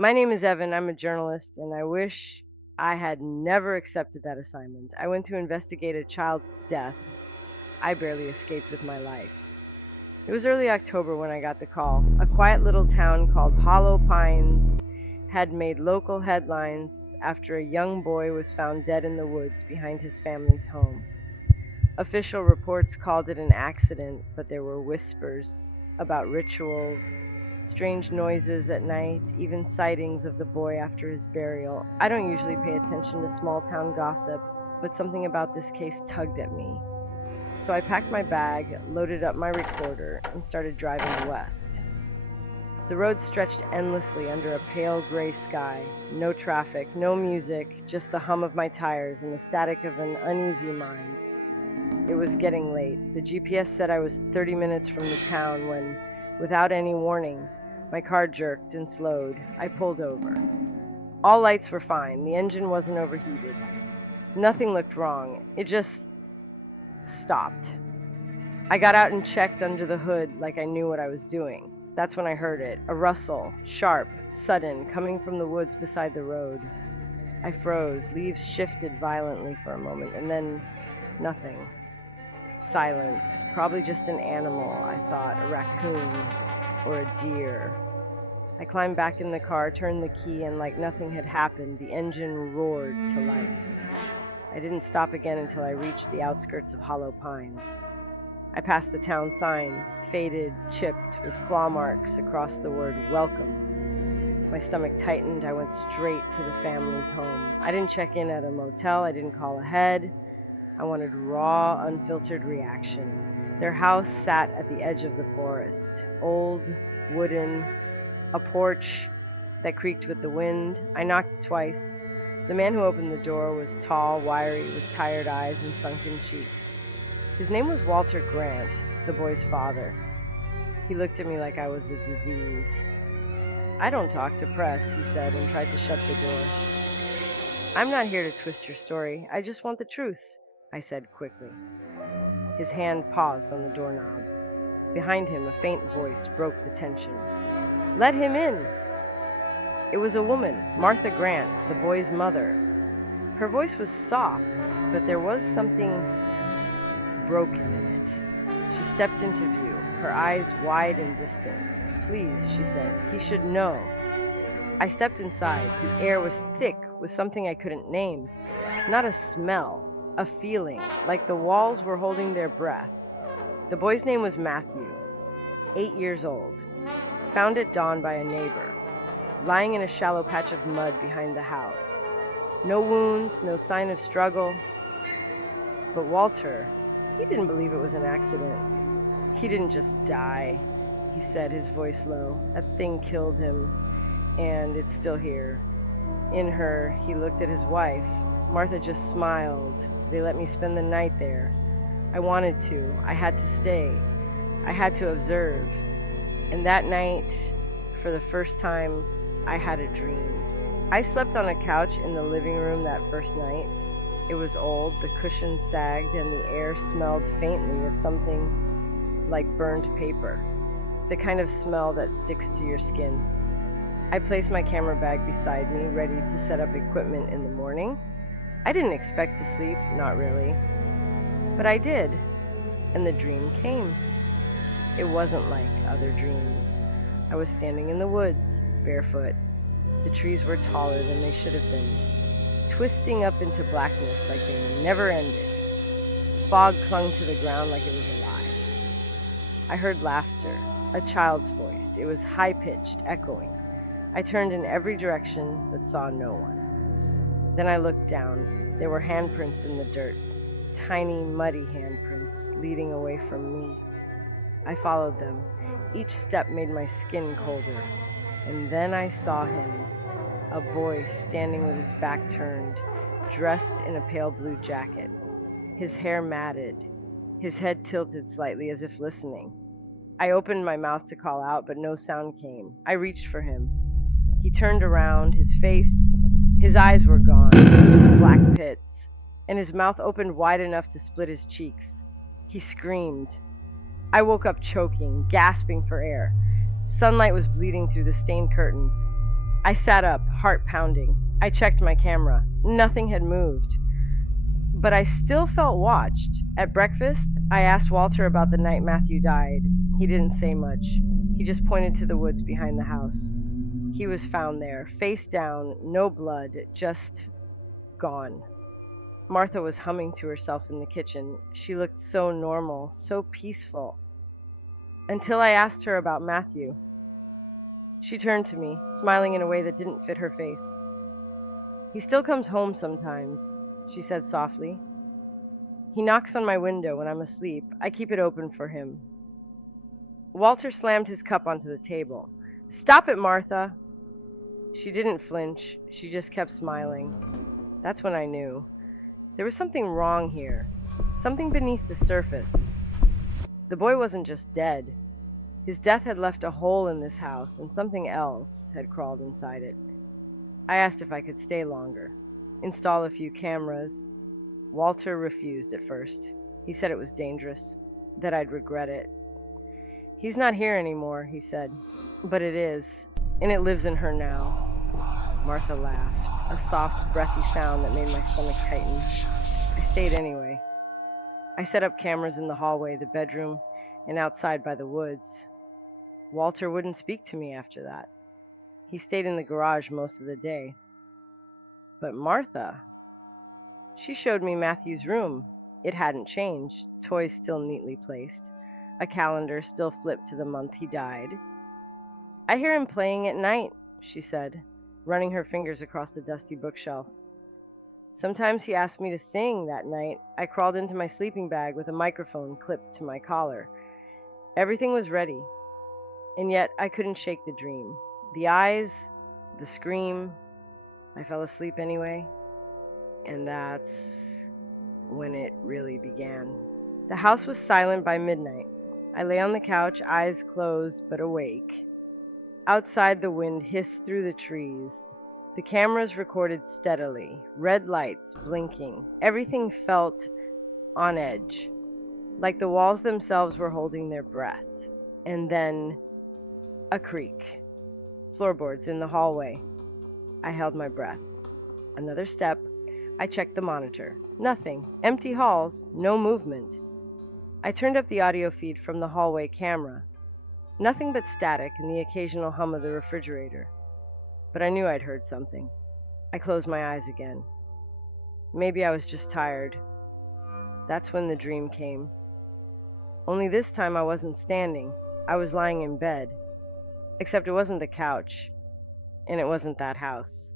My name is Evan. I'm a journalist, and I wish I had never accepted that assignment. I went to investigate a child's death. I barely escaped with my life. It was early October when I got the call. A quiet little town called Hollow Pines had made local headlines after a young boy was found dead in the woods behind his family's home. Official reports called it an accident, but there were whispers about rituals, strange noises at night, even sightings of the boy after his burial. I don't usually pay attention to small town gossip, but something about this case tugged at me. So I packed my bag, loaded up my recorder, and started driving west. The road stretched endlessly under a pale gray sky. No traffic, no music, just the hum of my tires and the static of an uneasy mind. It was getting late. The GPS said I was 30 minutes from the town when, without any warning, my car jerked and slowed. I pulled over. All lights were fine. The engine wasn't overheated. Nothing looked wrong. It just stopped. I got out and checked under the hood like I knew what I was doing. That's when I heard it, a rustle, sharp, sudden, coming from the woods beside the road. I froze. Leaves shifted violently for a moment, and then nothing. Silence. Probably just an animal, I thought, a raccoon or a deer. I climbed back in the car, turned the key, and like nothing had happened, the engine roared to life. I didn't stop again until I reached the outskirts of Hollow Pines. I passed the town sign, faded, chipped, with claw marks across the word welcome. My stomach tightened. I went straight to the family's home. I didn't check in at a motel. I didn't call ahead. I wanted raw, unfiltered reaction. Their house sat at the edge of the forest, old, wooden, a porch that creaked with the wind. I knocked twice. The man who opened the door was tall, wiry, with tired eyes and sunken cheeks. His name was Walter Grant, the boy's father. He looked at me like I was a disease. "I don't talk to press," he said, and tried to shut the door. "I'm not here to twist your story. I just want the truth," I said quickly. His hand paused on the doorknob. Behind him, a faint voice broke the tension. "Let him in!" It was a woman, Martha Grant, the boy's mother. Her voice was soft, but there was something broken in it. She stepped into view, her eyes wide and distant. "Please," she said, "he should know." I stepped inside. The air was thick with something I couldn't name. Not a smell, a feeling, like the walls were holding their breath. The boy's name was Matthew, 8 years old. Found at dawn by a neighbor, lying in a shallow patch of mud behind the house. No wounds, no sign of struggle. But Walter, he didn't believe it was an accident. "He didn't just die," he said, his voice low. "That thing killed him, and it's still here." In her, he looked at his wife. Martha just smiled. "They let me spend the night there. I wanted to. I had to stay. I had to observe." And that night, for the first time, I had a dream. I slept on a couch in the living room that first night. It was old, the cushions sagged, and the air smelled faintly of something like burned paper, the kind of smell that sticks to your skin. I placed my camera bag beside me, ready to set up equipment in the morning. I didn't expect to sleep, not really. But I did, and the dream came. It wasn't like other dreams. I was standing in the woods, barefoot. The trees were taller than they should have been, twisting up into blackness like they never ended. Fog clung to the ground like it was alive. I heard laughter, a child's voice. It was high-pitched, echoing. I turned in every direction, but saw no one. Then I looked down. There were handprints in the dirt, tiny, muddy handprints leading away from me. I followed them. Each step made my skin colder. And then I saw him, a boy standing with his back turned, dressed in a pale blue jacket, his hair matted, his head tilted slightly as if listening. I opened my mouth to call out, but no sound came. I reached for him. He turned around, his eyes were gone, just black pits, and his mouth opened wide enough to split his cheeks. He screamed. I woke up choking, gasping for air. Sunlight was bleeding through the stained curtains. I sat up, heart pounding. I checked my camera. Nothing had moved. But I still felt watched. At breakfast, I asked Walter about the night Matthew died. He didn't say much. He just pointed to the woods behind the house. He was found there, face down, no blood, just gone. Martha was humming to herself in the kitchen. She looked so normal, so peaceful. Until I asked her about Matthew. She turned to me, smiling in a way that didn't fit her face. "He still comes home sometimes," she said softly. "He knocks on my window when I'm asleep. I keep it open for him." Walter slammed his cup onto the table. "Stop it, Martha!" She didn't flinch. She just kept smiling. That's when I knew. There was something wrong here. Something beneath the surface. The boy wasn't just dead. His death had left a hole in this house, and something else had crawled inside it. I asked if I could stay longer, install a few cameras. Walter refused at first. He said it was dangerous, that I'd regret it. "He's not here anymore," he said. "But it is, and it lives in her now." Martha laughed, a soft, breathy sound that made my stomach tighten. I stayed anyway. I set up cameras in the hallway, the bedroom, and outside by the woods. Walter wouldn't speak to me after that. He stayed in the garage most of the day. But Martha, she showed me Matthew's room. It hadn't changed, toys still neatly placed, a calendar still flipped to the month he died. "I hear him playing at night," she said, running her fingers across the dusty bookshelf. "Sometimes he asked me to sing that night. I crawled into my sleeping bag with a microphone clipped to my collar. Everything was ready. And yet I couldn't shake the dream. The eyes, the scream. I fell asleep anyway. And that's when it really began." The house was silent by midnight. I lay on the couch, eyes closed but awake. Outside, the wind hissed through the trees. The cameras recorded steadily, red lights blinking. Everything felt on edge, like the walls themselves were holding their breath. And then a creak. Floorboards in the hallway. I held my breath. Another step. I checked the monitor. Nothing. Empty halls. No movement. I turned up the audio feed from the hallway camera. Nothing but static and the occasional hum of the refrigerator. But I knew I'd heard something. I closed my eyes again. Maybe I was just tired. That's when the dream came. Only this time I wasn't standing. I was lying in bed. Except it wasn't the couch, and it wasn't that house.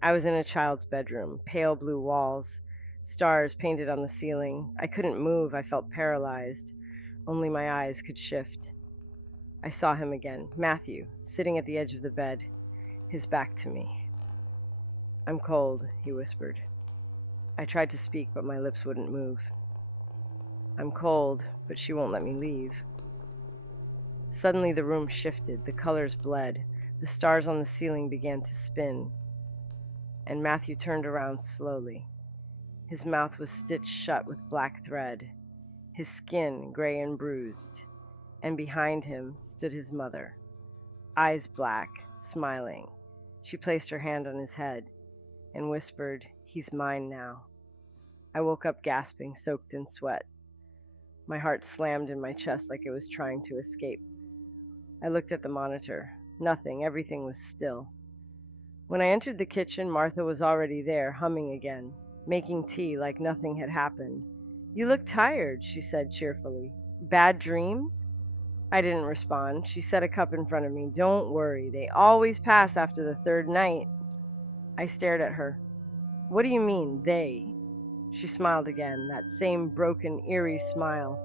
I was in a child's bedroom, pale blue walls, stars painted on the ceiling. I couldn't move. I felt paralyzed. Only my eyes could shift. I saw him again, Matthew, sitting at the edge of the bed, his back to me. "I'm cold," he whispered. I tried to speak, but my lips wouldn't move. "I'm cold, but she won't let me leave." Suddenly the room shifted, the colors bled, the stars on the ceiling began to spin, and Matthew turned around slowly. His mouth was stitched shut with black thread, his skin gray and bruised, and behind him stood his mother, eyes black, smiling. She placed her hand on his head and whispered, "He's mine now." I woke up gasping, soaked in sweat. My heart slammed in my chest like it was trying to escape. I looked at the monitor. Nothing. Everything was still. When I entered the kitchen, Martha was already there, humming again, making tea like nothing had happened. "You look tired," she said cheerfully. "Bad dreams?" I didn't respond. She set a cup in front of me. "Don't worry. They always pass after the third night." I stared at her. "What do you mean, they?" She smiled again, that same broken, eerie smile.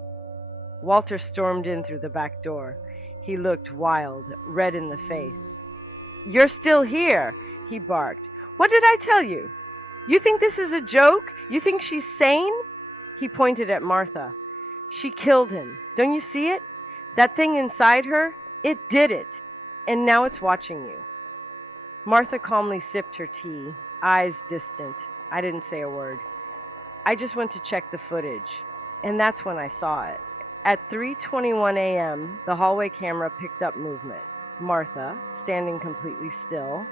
Walter stormed in through the back door. He looked wild, red in the face. "You're still here," he barked. "What did I tell you? You think this is a joke? You think she's sane?" He pointed at Martha. "She killed him. Don't you see it? That thing inside her, it did it. And now it's watching you." Martha calmly sipped her tea, eyes distant. I didn't say a word. I just went to check the footage, and that's when I saw it. At 3:21 a.m., the hallway camera picked up movement. Martha, standing completely still,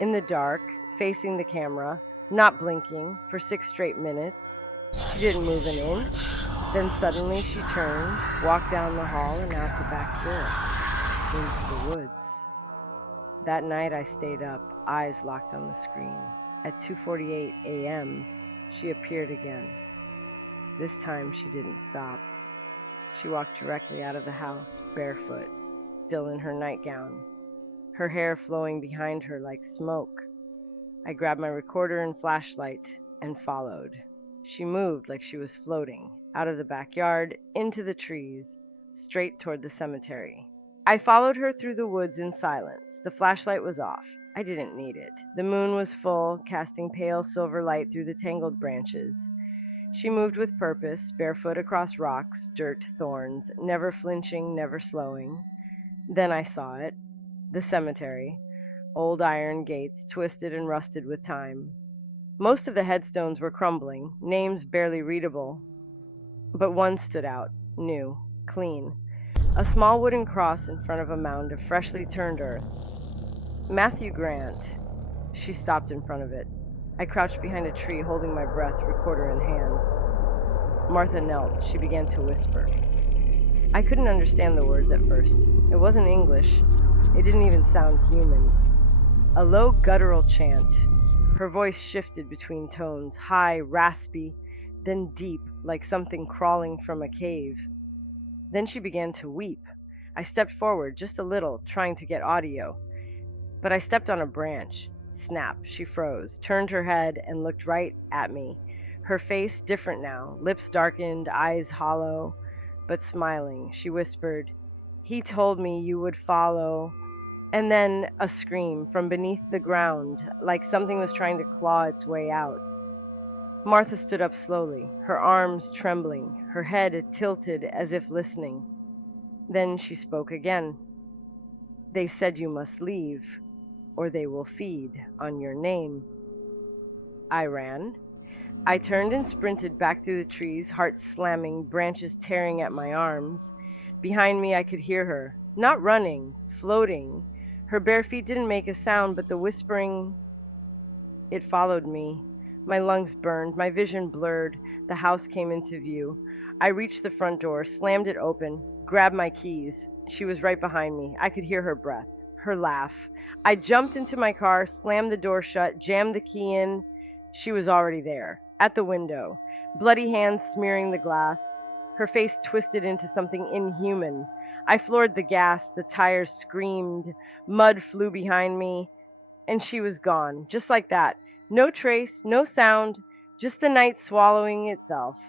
in the dark, facing the camera, not blinking, for 6 straight minutes. She didn't move an inch. Then suddenly she turned, walked down the hall and out the back door, into the woods. That night I stayed up, eyes locked on the screen. At 2:48 a.m., she appeared again. This time she didn't stop. She walked directly out of the house, barefoot, still in her nightgown, her hair flowing behind her like smoke. I grabbed my recorder and flashlight and followed. She moved like she was floating, out of the backyard, into the trees, straight toward the cemetery. I followed her through the woods in silence. The flashlight was off. I didn't need it. The moon was full, casting pale silver light through the tangled branches. She moved with purpose, barefoot across rocks, dirt, thorns, never flinching, never slowing. Then I saw it. The cemetery. Old iron gates, twisted and rusted with time. Most of the headstones were crumbling, names barely readable. But one stood out, new, clean. A small wooden cross in front of a mound of freshly turned earth. Matthew Grant. She stopped in front of it. I crouched behind a tree, holding my breath, recorder in hand. Martha knelt. She began to whisper. I couldn't understand the words at first. It wasn't English. It didn't even sound human. A low guttural chant. Her voice shifted between tones, high, raspy, then deep, like something crawling from a cave. Then she began to weep. I stepped forward just a little, trying to get audio. But I stepped on a branch. Snap, she froze, turned her head, and looked right at me. Her face different now, lips darkened, eyes hollow, but smiling. She whispered, "He told me you would follow." And then a scream from beneath the ground, like something was trying to claw its way out. Martha stood up slowly, her arms trembling, her head tilted as if listening. Then she spoke again. "They said you must leave, or they will feed on your name." I ran. I turned and sprinted back through the trees, heart slamming, branches tearing at my arms. Behind me I could hear her, not running, floating. Her bare feet didn't make a sound, but the whispering, it followed me. My lungs burned, my vision blurred. The house came into view. I reached the front door, slammed it open, grabbed my keys. She was right behind me. I could hear her breath, her laugh. I jumped into my car, slammed the door shut, jammed the key in. She was already there, at the window, bloody hands smearing the glass, her face twisted into something inhuman. I floored the gas, the tires screamed, mud flew behind me, and she was gone, just like that. No trace, no sound, just the night swallowing itself.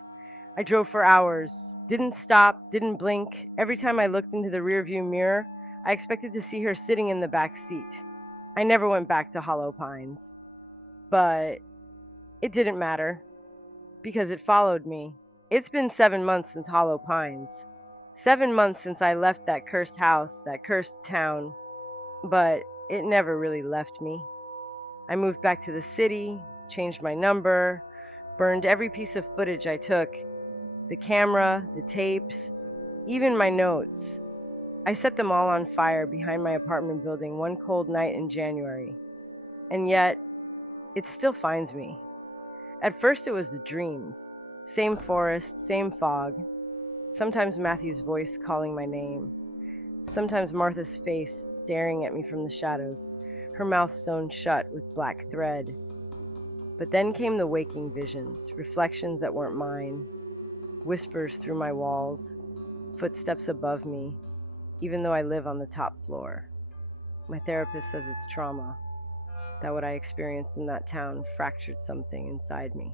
I drove for hours, didn't stop, didn't blink. Every time I looked into the rearview mirror, I expected to see her sitting in the back seat. I never went back to Hollow Pines. But it didn't matter, because it followed me. It's been 7 months since Hollow Pines. 7 months since I left that cursed house, that cursed town. But it never really left me. I moved back to the city, changed my number, burned every piece of footage I took, the camera, the tapes, even my notes. I set them all on fire behind my apartment building one cold night in January. And yet, it still finds me. At first it was the dreams. Same forest, same fog. Sometimes Matthew's voice calling my name. Sometimes Martha's face staring at me from the shadows, her mouth sewn shut with black thread. But then came the waking visions, reflections that weren't mine, whispers through my walls, footsteps above me, even though I live on the top floor. My therapist says it's trauma, that what I experienced in that town fractured something inside me.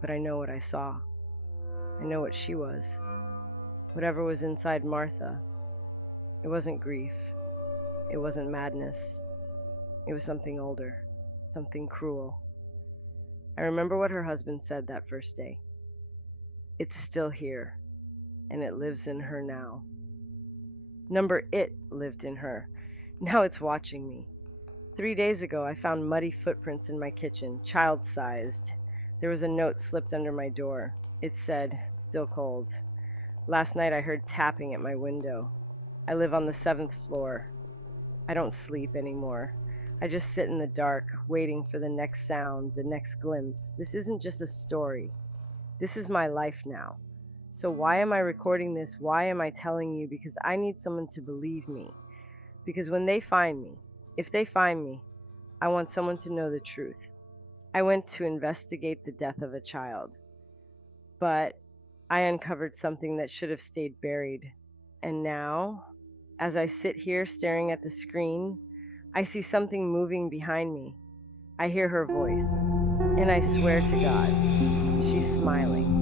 But I know what I saw. I know what she was. Whatever was inside Martha. It wasn't grief. It wasn't madness. It was something older, something cruel. I remember what her husband said that first day. It's still here, and it lives in her now. Number it lived in her. Now it's watching me. 3 days ago, I found muddy footprints in my kitchen, child-sized. There was a note slipped under my door. It said, "Still cold." Last night I heard tapping at my window. I live on the 7th floor. I don't sleep anymore. I just sit in the dark, waiting for the next sound, the next glimpse. This isn't just a story. This is my life now. So why am I recording this? Why am I telling you? Because I need someone to believe me. Because when they find me, if they find me, I want someone to know the truth. I went to investigate the death of a child, but I uncovered something that should have stayed buried. And now, as I sit here staring at the screen, I see something moving behind me. I hear her voice, and I swear to God, she's smiling.